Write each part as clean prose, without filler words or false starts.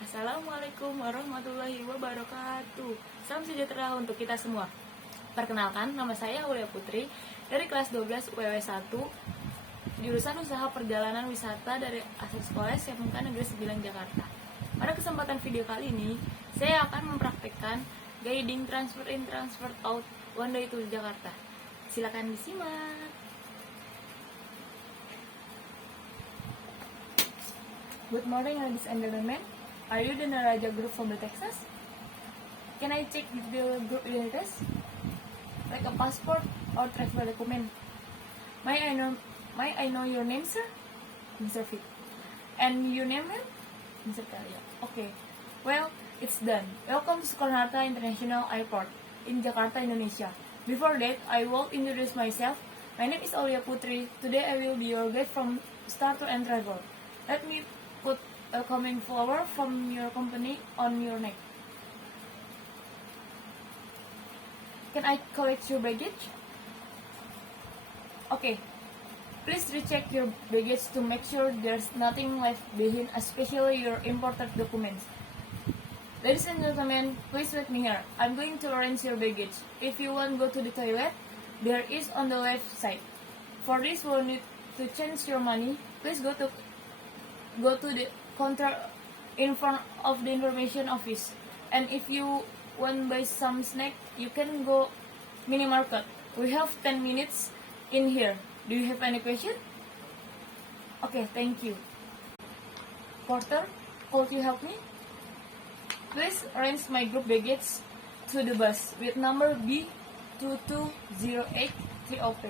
Assalamualaikum warahmatullahi wabarakatuh. Salam sejahtera untuk kita semua. Perkenalkan, nama saya Aulia Putri dari kelas 12 UPW1, jurusan Usaha Perjalanan Wisata dari Kelas Negeri 9 Jakarta. Pada kesempatan video kali ini, saya akan mempraktekkan guiding transfer in transfer out one day to Jakarta. Silakan disimak. Good morning, ladies and gentlemen. Are you the Naraja group from the Texas? Can I check the group identities? Like a passport or travel document? May I know your name, sir? Mr. Fit. And your name, ma'am? Mr. Kalia. Okay. Well, it's done. Welcome to Soekarno-Hatta International Airport in Jakarta, Indonesia. Before that, I will introduce myself. My name is Aulia Putri. Today I will be your guide from start to end travel. Let me put a coming flower from your company on your neck. Can I collect your baggage? Okay. Please recheck your baggage to make sure there's nothing left behind, especially your imported documents. Ladies and gentlemen, please wait me here. I'm going to arrange your baggage. If you want to go to the toilet, there is on the left side. For this, we'll need to change your money. Please go to the counter in front of the information office. And if you want to buy some snack, you can go mini market. We have 10 minutes in here. Do you have any question? Okay, thank you. Porter, could you help me? Please arrange my group baggage to the bus with number B22083OP.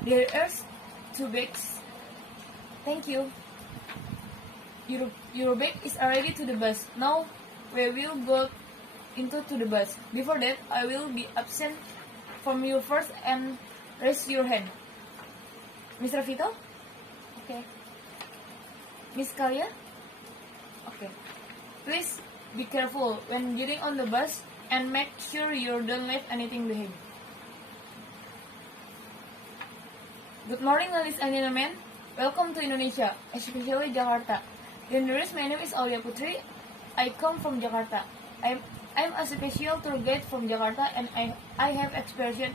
There are 2 bags. Thank you. Your bag is already to the bus. Now we will go into the bus. Before that, I will be absent from you first and raise your hand. Mr. Vito? Okay. Miss Kalia? Okay. Please be careful when getting on the bus and make sure you don't leave anything behind. Good morning, ladies and gentlemen. Welcome to Indonesia, especially Jakarta. My name is Aulia Putri. I come from Jakarta. I'm a special tour guide from Jakarta, and I have experience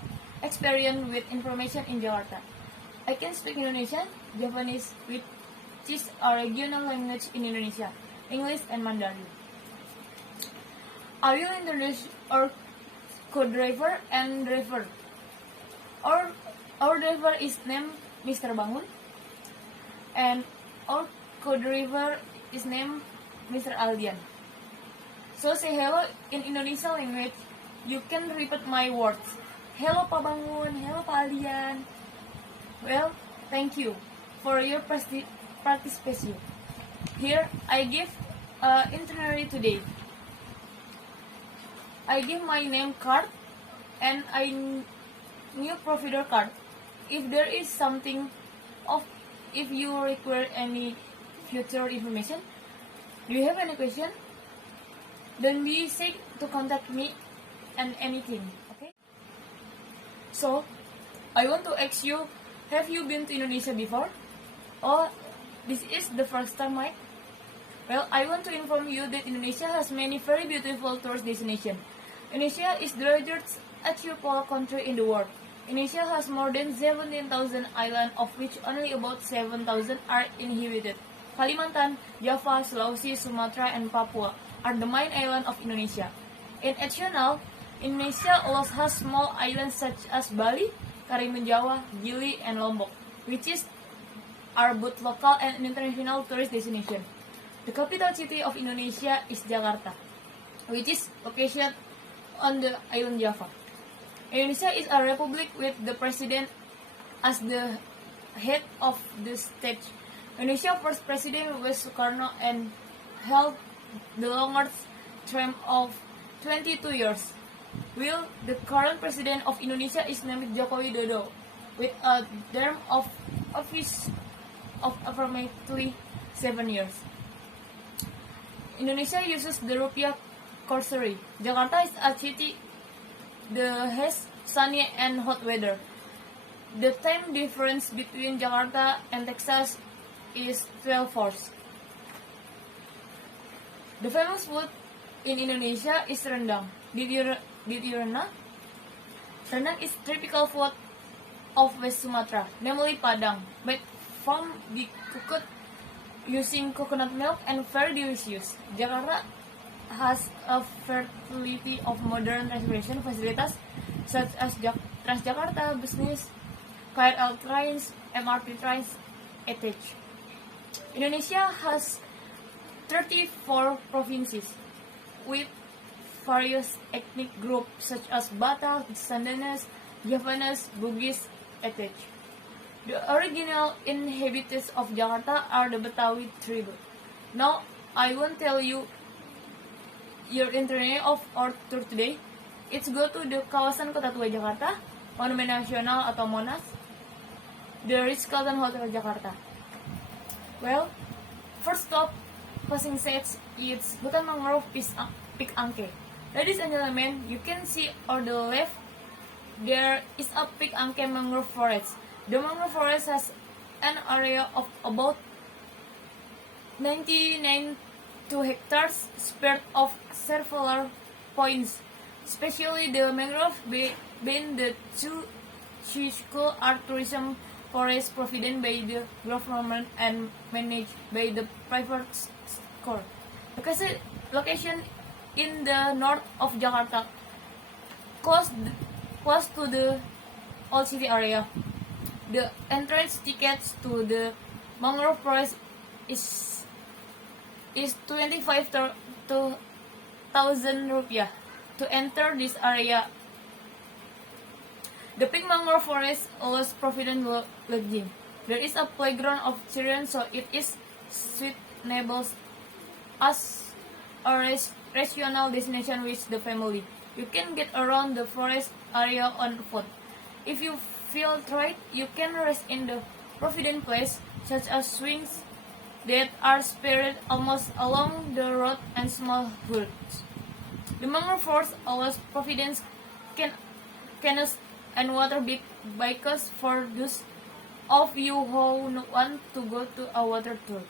with information in Jakarta. I can speak Indonesian, Japanese, which is a regional language in Indonesia, English and Mandarin. I will introduce our co-driver and driver. Our driver is named Mr. Bangun, and our co-driver is named Mr. Aldian. So say hello in Indonesian language. You can repeat my words. Hello Pak Bangun, hello Pak Aldian. Well, thank you for your participation. Here I give itinerary today. I give my name card and I new provider card. If there is something if you require any future information, do you have any question? Don't be sick to contact me and anything, okay? So, I want to ask you, have you been to Indonesia before? Or this is the first time, right? Well, I want to inform you that Indonesia has many very beautiful tourist destinations. Indonesia is the largest archipelago country in the world. Indonesia has more than 17,000 islands, of which only about 7,000 are inhabited. Kalimantan, Java, Sulawesi, Sumatra, and Papua are the main islands of Indonesia. In addition, Indonesia also has small islands such as Bali, Karimun Jawa, Gili, and Lombok, which are both local and international tourist destinations. The capital city of Indonesia is Jakarta, which is located on the island Java. Indonesia is a republic with the president as the head of the state. Indonesia's first president was Soekarno and held the longest term of 22 years. While the current president of Indonesia is named Joko Widodo with a term of office of approximately 7 years. Indonesia uses the rupiah currency. Jakarta is a city that has sunny and hot weather. The time difference between Jakarta and Texas is 12 hours. The famous food in Indonesia is rendang. Did you know? Rendang is typical food of West Sumatra, namely Padang, made from the cooked using coconut milk and very delicious. Jakarta has a variety of modern transportation facilities such as Transjakarta business, KRL trains, MRT trains, etc. Indonesia has 34 provinces with various ethnic groups such as Batak, Sundanese, Javanese, Bugis, etc. The original inhabitants of Jakarta are the Betawi tribe. Now, I won't tell you your itinerary of our tour today. It's go to the kawasan Kota Tua Jakarta, Monumen Nasional atau Monas, the Ritz-Carlton Hotel Jakarta. Well, first stop passing sets is Hutan Mangrove Peak Angke. Ladies and gentlemen, you can see on the left there is a Peak Angke mangrove forest. The mangrove forest has an area of about 99 hectares spread of several points, especially the mangrove being the two school are tourism forests provided by the government and managed by the private sector. The location in the north of Jakarta, close to the old city area. The entrance tickets to the mangrove forest is 25,000 rupiah to enter this area. The Pink Mangrove Forest allows provident lodging. There is a playground of children, so it is suitable as a rational destination with the family. You can get around the forest area on foot. If you feel tired, you can rest in the provident place, such as swings that are spread almost along the road and small woods. The mangrove forest allows providence canoes and water bikes for those of you who want to go to a water tour.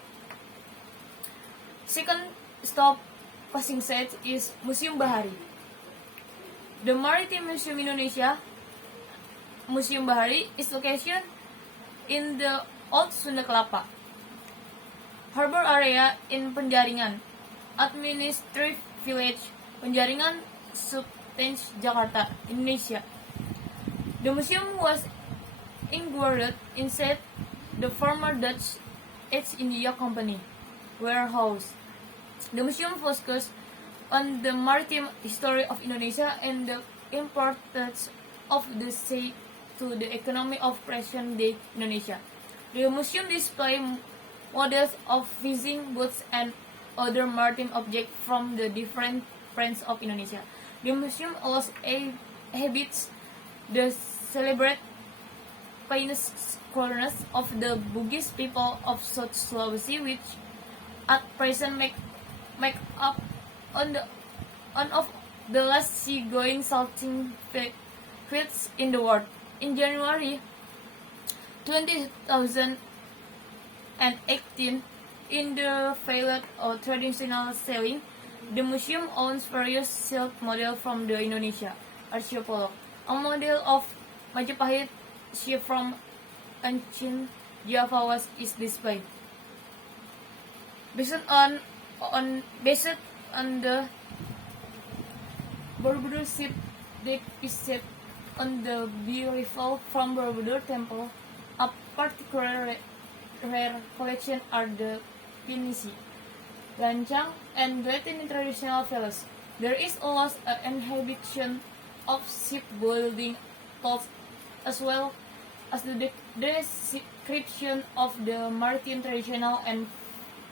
Second stop passing set is Museum Bahari. The Maritime Museum Indonesia, Museum Bahari, is located in the Old Sunda Kelapa Harbor area in Penjaringan, Administrative Village, Penjaringan, Subtens, Jakarta, Indonesia. The museum was inaugurated inside the former Dutch East India Company warehouse. The museum focuses on the maritime history of Indonesia and the importance of the sea to the economy of present-day Indonesia. The museum displays models of fishing boats and other maritime objects from the different parts of Indonesia. The museum also exhibits the celebrated famous corners of the Bugis people of South Sulawesi, which at present make up one of the last sea-going salting fields in the world. In January 2018, in the field of traditional sailing, the museum owns various sail models from the Indonesia archipelago. A model of Majapahit ship from ancient Java is displayed. Based on the Borobudur ship deck is set on the beautiful from Borobudur temple. A particular rare collection are the pinisi, lancang, and Latin traditional fellows. There is also an inhabitation of shipbuilding tools, as well as the description of the maritime traditional and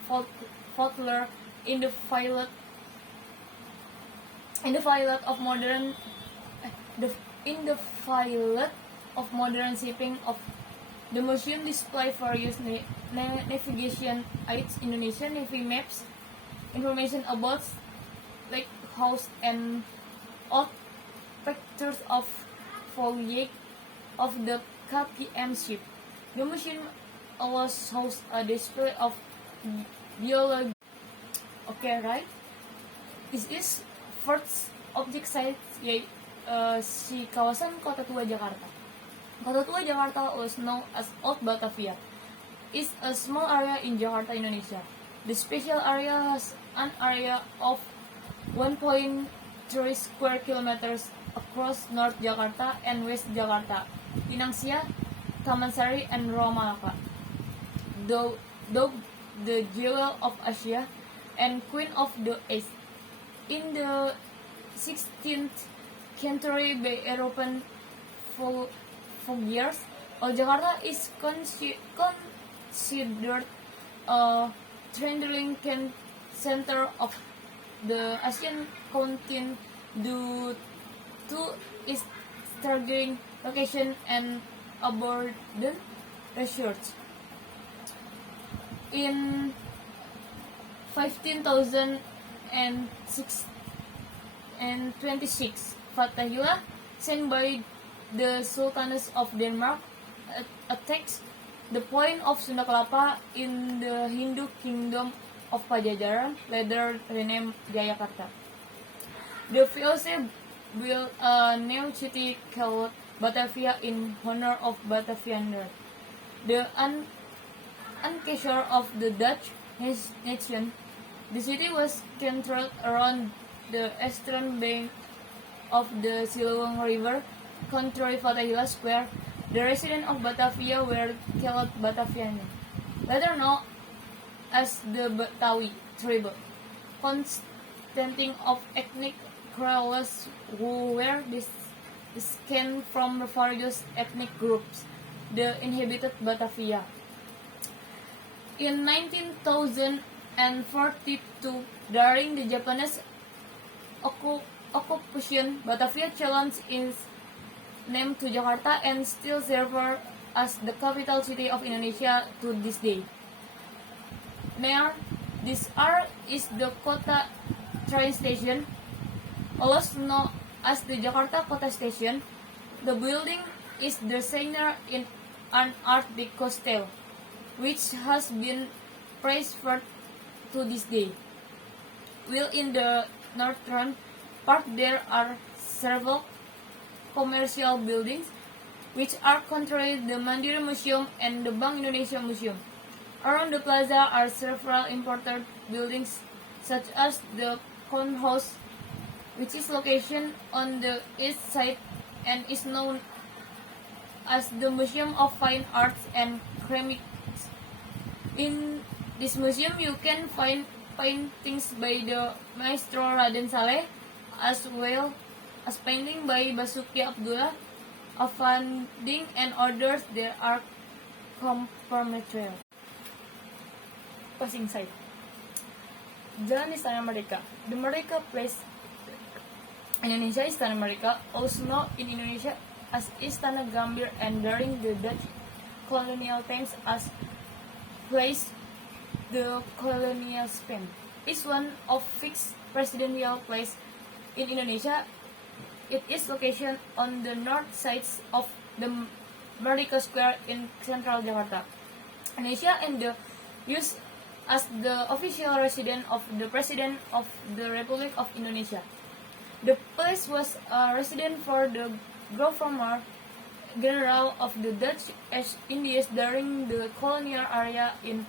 folklore in the field of modern shipping. Of the museum display various navigation aids, Indonesian Navy maps, information about lighthouse, and old pictures of voyage of the KPM ship. The museum also shows a display of biology. Okay, right? This is first object site si kawasan Kota Tua Jakarta. Kota Tua Jakarta was known as Old Batavia. It's a small area in Jakarta, Indonesia. The special area has an area of 1.3 square kilometers across North Jakarta and West Jakarta, Pinang Sia, Taman Sari, and Rawamalaka. Though the jewel of Asia and queen of the East. In the 16th century by European years, Jakarta is considered a trending center of the Asian continent due to its staggering location and abundant research. In 15,026, Fatahillah, sent by the Sultaness of Denmark, attacks the point of Sunda Kelapa in the Hindu kingdom of Pajajaran, later renamed Jayakarta. The VOC built a new city called Batavia in honor of Batavianer, the ancestor of the Dutch nation. The city was centered around the eastern bank of the Ciliwung River, country Fatahillah Square. The residents of Batavia were called Batavianer, later known as the Betawi tribe, consisting of ethnic Creoles who were descended from various ethnic groups that inhabited Batavia. In 1942, during the Japanese occupation, Batavia changed its name to Jakarta and still serves as the capital city of Indonesia to this day. Near this area is the Kota train station, also known as the Jakarta Kota Station. The building is designed in an Art Deco style, which has been preserved to this day. While in the northern part there are several commercial buildings, which are currently the Mandiri Museum and the Bank Indonesia Museum. Around the plaza are several important buildings, such as the Crown House, which is located on the east side and is known as the Museum of Fine Arts and Ceramics. In this museum, you can find paintings by the Maestro Raden Saleh, as well as painting by Basuki Abdullah, Afandi, and others. There are commemorated. Passing site. Jalan Istana Merdeka. The Merdeka Place, Indonesia Istana Merdeka, also known in Indonesia as Istana Gambir and during the Dutch colonial times as Place the Colonial Spain, is one of fixed presidential place in Indonesia. It is located on the north side of the Merdeka Square in central Jakarta, Indonesia, and the used as the official residence of the President of the Republic of Indonesia. The place was a residence for the Governor General of the Dutch East Indies during the colonial era in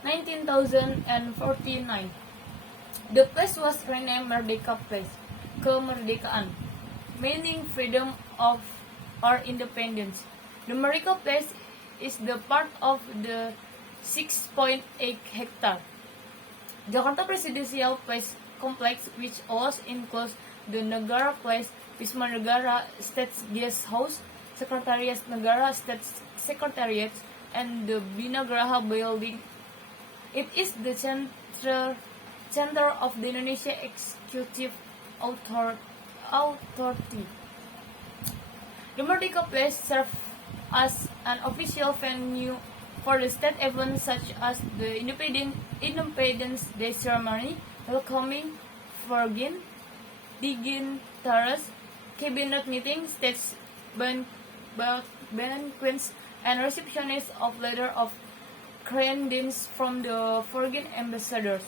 1949. The place was renamed Merdeka Place, Kemerdekaan, meaning freedom of or independence. The Merdeka Place is the part of the 6.8 hectare Jakarta Presidential Place complex, which also includes the Negara Place, Wisma Negara, State Guest House, Secretariat Negara, State Secretariat, and the Binagraha Building. It is the center of the Indonesia Executive Authority. The Merdeka Place serves as an official venue for the state events such as the Independence Day ceremony, welcoming, forging, dignitaries, cabinet meetings, state banquets, and receptions of letters of credence from the foreign ambassadors.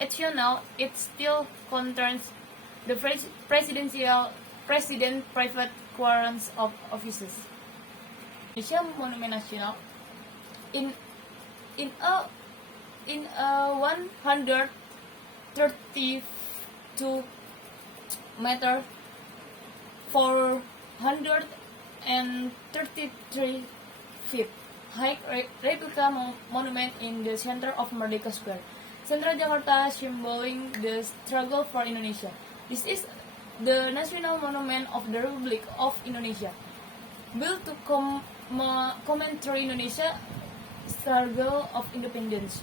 exceptional, it still contains the president private quarters of offices. Indonesia Monument Nasional in a 132 meter 433 feet high replica monument in the center of Merdeka Square, Central Jakarta, symbolizing the struggle for Indonesia. This is the national monument of the Republic of Indonesia, built to commemorate Indonesia struggle of independence.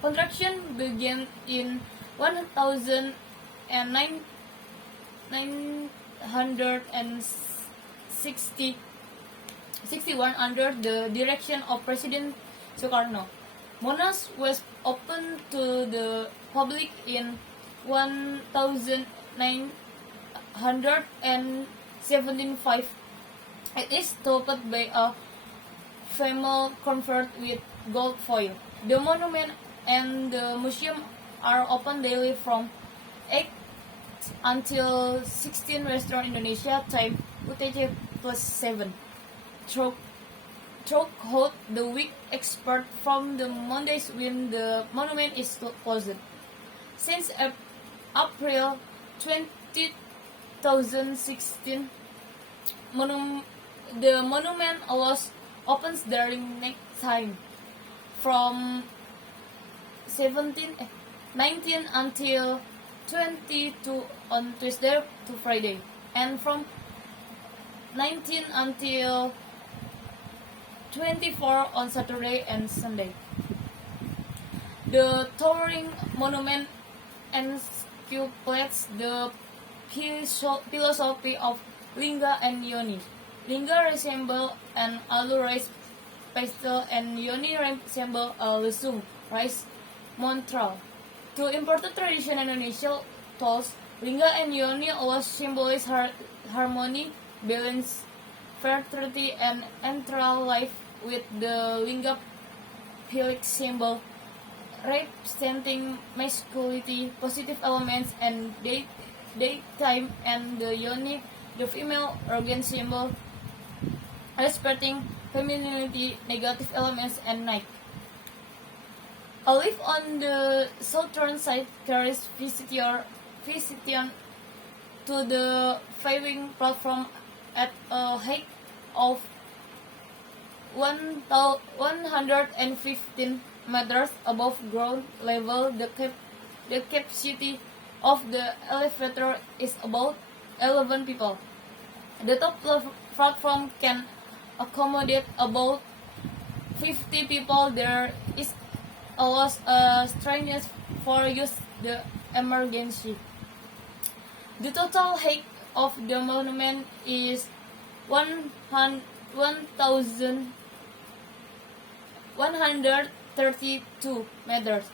Construction began in 1961 under the direction of President Soekarno. Monas was opened to the public in 1975. It is topped by a famous covered with gold foil. The monument and the museum are open daily from 8 until 16 Western Indonesia time UTC+7. Throughout the week, except from the Mondays when the monument is closed. Since April 2016, the monument was opens during next time from 19 until 22 on Tuesday to Friday, and from 19 until 24 on Saturday and Sunday. The towering monument encapsulates the philosophy of Lingga and Yoni. Lingga resemble an aloo rice pastel and Yoni resemble a lesung rice mantra. To imported traditional Indonesian tools, Lingga and Yoni always symbolize harmony, balance, fertility, and entral life, with the Lingga Philic symbol representing masculinity, positive elements, and daytime, and the Yoni, the female organ symbol, representing femininity, negative elements, and night. A lift on the southern side carries visitors to the viewing platform at a height of 115 meters above ground level. The capacity of the elevator is about 11 people. The top platform can accommodate about 50 people. There is always a straightness for use the emergency. The total height of the monument is 1,132 meters.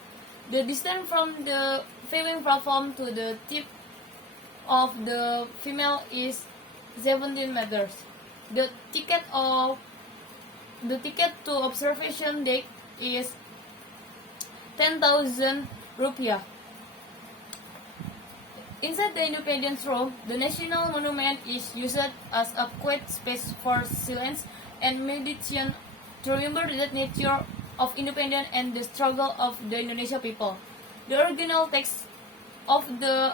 The distance from the viewing platform to the tip of the female is 17 meters. The ticket to observation deck is 10,000 rupiah. Inside the Independence Room, the National Monument is used as a quiet space for silence and meditation to remember the nature of independence and the struggle of the Indonesian people. The original text of the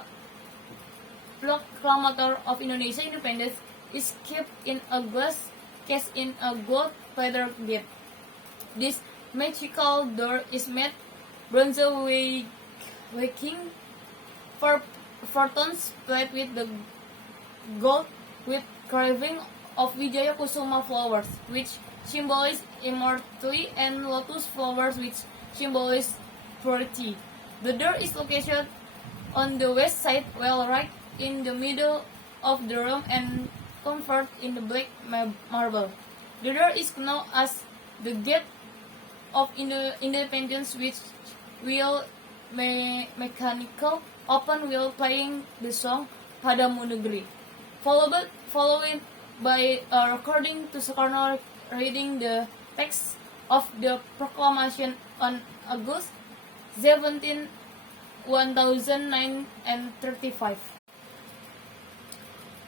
Proclamator of Indonesian Independence is kept in a glass case in a gold leather gate. This magical door is made bronze waking for tons plated with the gold with carving of Wijaya Kusuma flowers, which symbolize immortality, and lotus flowers, which symbolize purity. The door is located on the west side, well right in the middle of the room and covered in the black marble. The door is known as the Gate of Independence, which will mechanical open while playing the song Padamu Negeri, followed by a recording to Soekarno reading the text of the proclamation on August 17, 1935.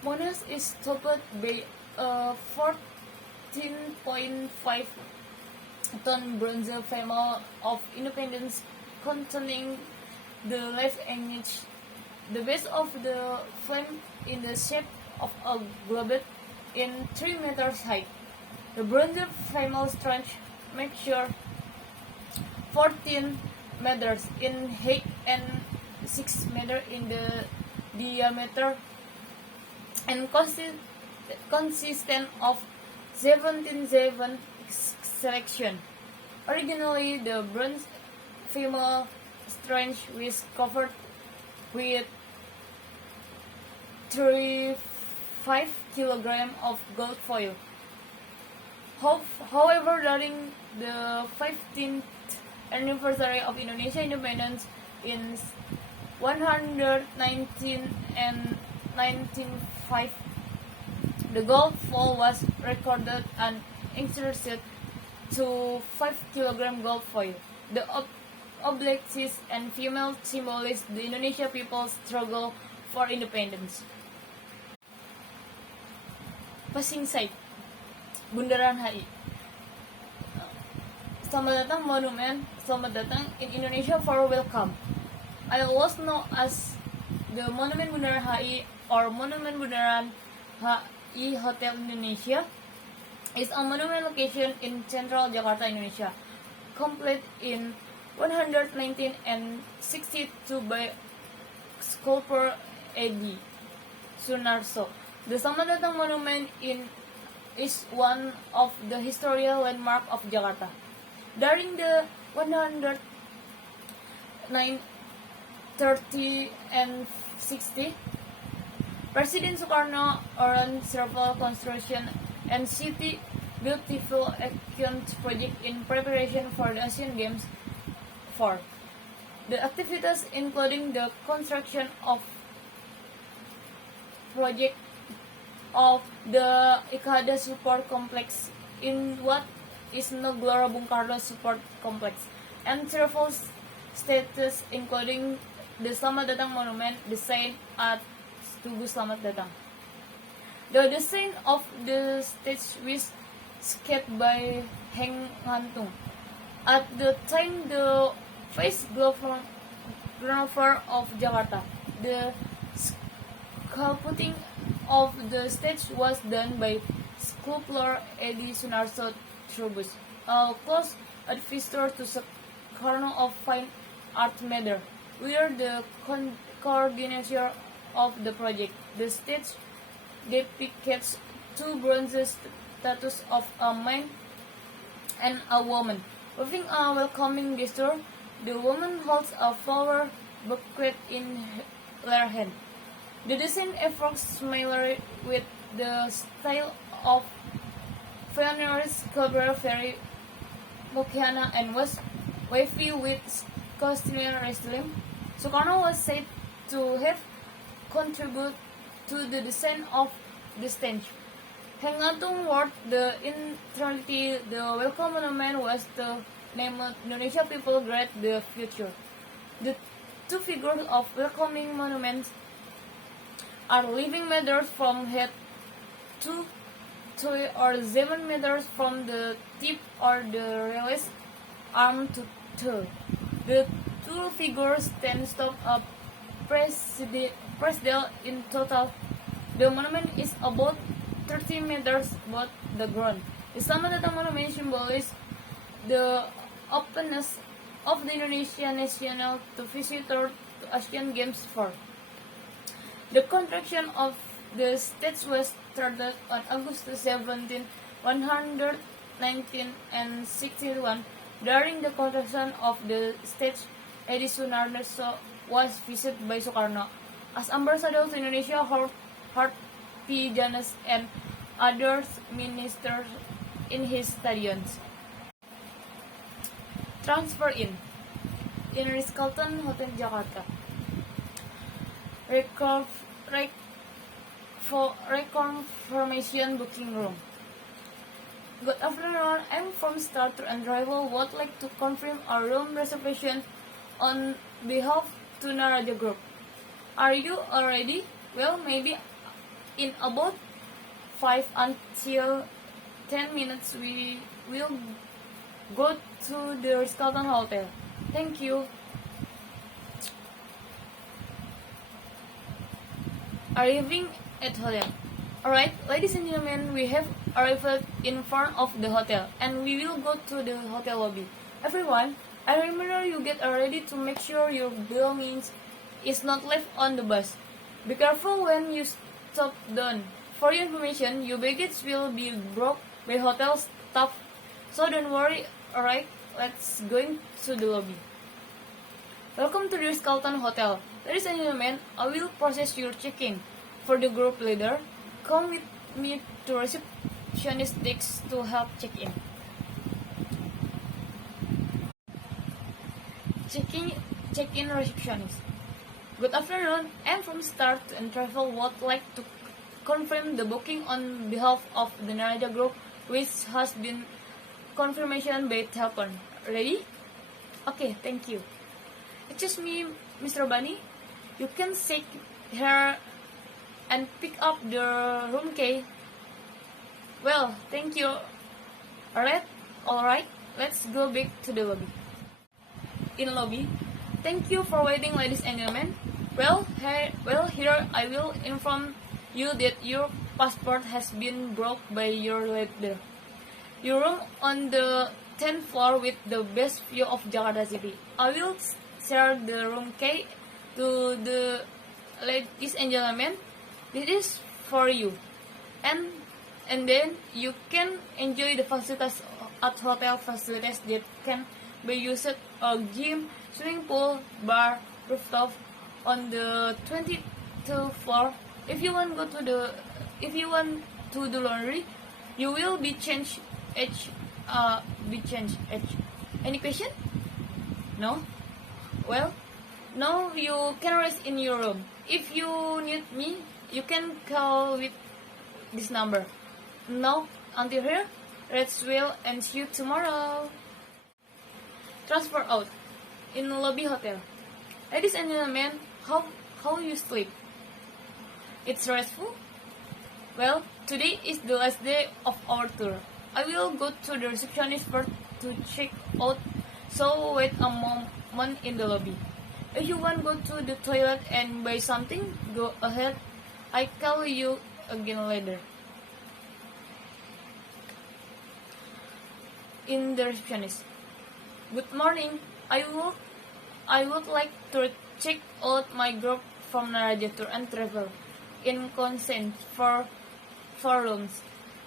Monash is topped by a 14.5 ton bronze female of independence containing the left image. The base of the flame in the shape of a globe in 3 meters high. The bronze female strength measures 14 meters in height and 6 meters in the diameter and consistent of 17 selection. Originally, the bronze female strength was covered with 35 kilograms of gold foil. However, during the 15th anniversary of Indonesia independence in 119 and 1905, the gold foil was recorded and inserted to 5 kilogram gold foil. The obelisks and female symbolize the Indonesian people's struggle for independence. Passing site, Bundaran HI. Selamat datang monumen, selamat datang in Indonesia for welcome. I was known as the Monument Bundaran HI or Monument Bundaran HI Hotel Indonesia. Is a monument location in central Jakarta, Indonesia, complete in 119 and 62 by sculptor Edi Sunarso. The Selamat Datang Monument is one of the historical landmarks of Jakarta. During the 130 and 60, President Sukarno ordered several construction and city beautification projects in preparation for the Asian Games 4. The activities including the construction of project of the Ikada Support Complex in what is now Gelora Bung Karno Support Complex and several statues including the Selamat Datang Monument design at Tugu Selamat Datang. The design of the stage was sketched by Heng Ngantung. At the time, the vice governor of Jakarta, the sculpting of the stage was done by sculptor Edi Sunarso Trubus, a close advisor to Sukarno of Fine Art Matter. We are the coordinator of the project. The stage depicts two bronze statues of a man and a woman. With a welcoming gesture, the woman holds a flower bouquet in her hand. The design evokes similarity with the style of Viennese sculptor Ferry Mokiana and was wavy with customary realism. Sukarno was said to have contributed to the design of the stage. Heng Ngantung wrote the internally the welcome monument was the name of Indonesia people great the future. The two figures of welcoming monuments are living meters from head to toe or 7 meters from the tip or the release arm to toe. The two figures stand stop a pedestal in total. The monument is about 30 meters above the ground. The Selamat Datang Monument symbolizes the openness of the Indonesian national to visitors to Asian Games 4. The construction of the stage was started on August 17, 119 and 61. During the construction of the stage, Edi Sunarso was visited by Sukarno as ambassador to Indonesia, Hart P. Janes, and other ministers in his stadions. Transfer in Ritz-Carlton Hotel Jakarta. Reconfirmation booking room. Good afternoon, I'm from Starter and Driver would like to confirm our room reservation on behalf to Naraja group. Are you all ready? Well, maybe in about 5 until 10 minutes we will go to the Ritz-Carlton Hotel. Thank you. Arriving at hotel. Alright, ladies and gentlemen, we have arrived in front of the hotel and we will go to the hotel lobby. Everyone, I remember you get ready to make sure your belongings is not left on the bus. Be careful when you stop down. For your information, your baggage will be brought by hotel staff, so don't worry. Alright, let's go to the lobby. Welcome to the Ritz-Carlton Hotel. Ladies and gentlemen, I will process your check-in. For the group leader, come with me to receptionist desk to help check-in. Check-in receptionist. Good afternoon. I'm from Star and Travel would like to confirm the booking on behalf of the Naraja Group, which has been confirmation by telephone. Ready? Okay, thank you. Excuse me, Mr. Bani. You can sit here and pick up the room key. Well, thank you. Alright, let's go back to the lobby. In lobby, thank you for waiting, ladies and gentlemen. Well, here I will inform you that your passport has been brought by your leader. Your room on the 10th floor with the best view of Jakarta City. I will share the room key to the ladies and gentlemen. This is for you, and then you can enjoy the facilities at hotel facilities that can be used a gym, swimming pool, bar, rooftop on the 22nd floor. If you want to the laundry, you will be changed H. Any question? No? Well, now you can rest in your room. If you need me, you can call with this number. Now, until here, rest well and see you tomorrow. Transfer out. In lobby hotel. Ladies and gentlemen, how you sleep? It's restful? Well, today is the last day of our tour. I will go to the receptionist first to check out, so wait a moment in the lobby. If you want to go to the toilet and buy something, go ahead. I call you again later. In the receptionist. Good morning. I would like to check out my group from Naraja Tour and Travel in consent for 4 rooms.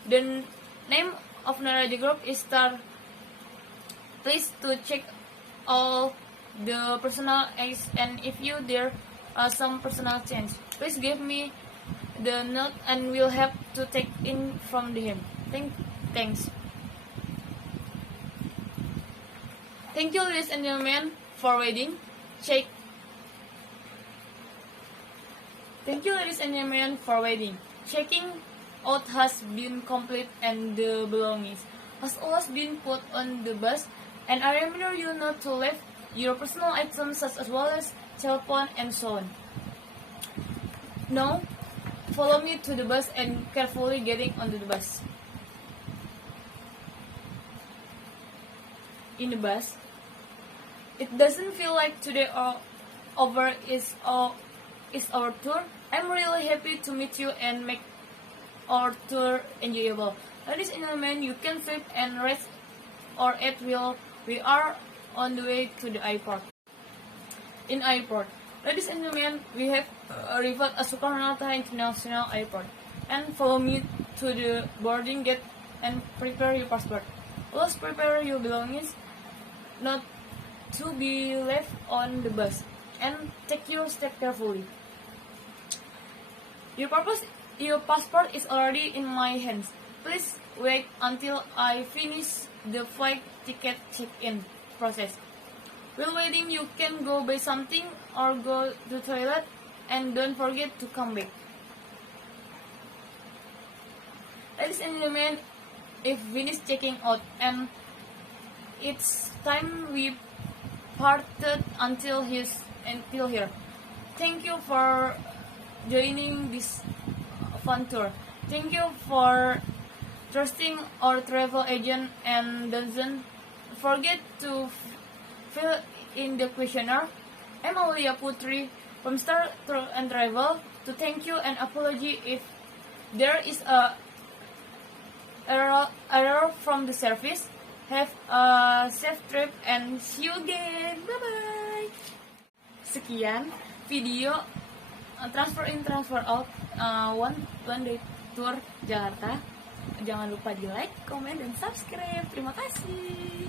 The name of Naraja Group is Star. Please to check all the personal aids, and if there are some personal change, please give me the note and we'll have to take in from him. Thanks. Thank you, ladies and gentlemen, for waiting. Thank you, ladies and gentlemen, for waiting. Checking out has been complete and the belongings has always been put on the bus. And I remind you not to leave your personal items such as wallets, cell phone, and so on. Now, follow me to the bus and carefully getting onto the bus. In the bus, it doesn't feel like today or over is our tour. I'm really happy to meet you and make our tour enjoyable. Ladies and gentlemen, you can sleep and rest or at will. We are on the way to the airport. In airport, ladies and gentlemen, we have arrived at Soekarno-Hatta International Airport. And follow me to the boarding gate and prepare your passport. Please prepare your belongings not to be left on the bus, and take your step carefully. Your passport is already in my hands. Please wait until I finish the flight ticket check-in process. While waiting, you can go buy something or go to the toilet, and don't forget to come back. Ladies and gentlemen, if finished checking out, and it's time we parted until his until here. Thank you for joining this fun tour. Thank you for trusting our travel agent, and don't forget to fill in the questionnaire. I'm Aulia Putri from Star Tour and Travel to thank you and apology if there is a error from the service. Have a safe trip and see you again. Bye bye. Sekian video transfer in transfer out one day tour Jakarta. Jangan lupa di like, komen, dan subscribe. Terima kasih.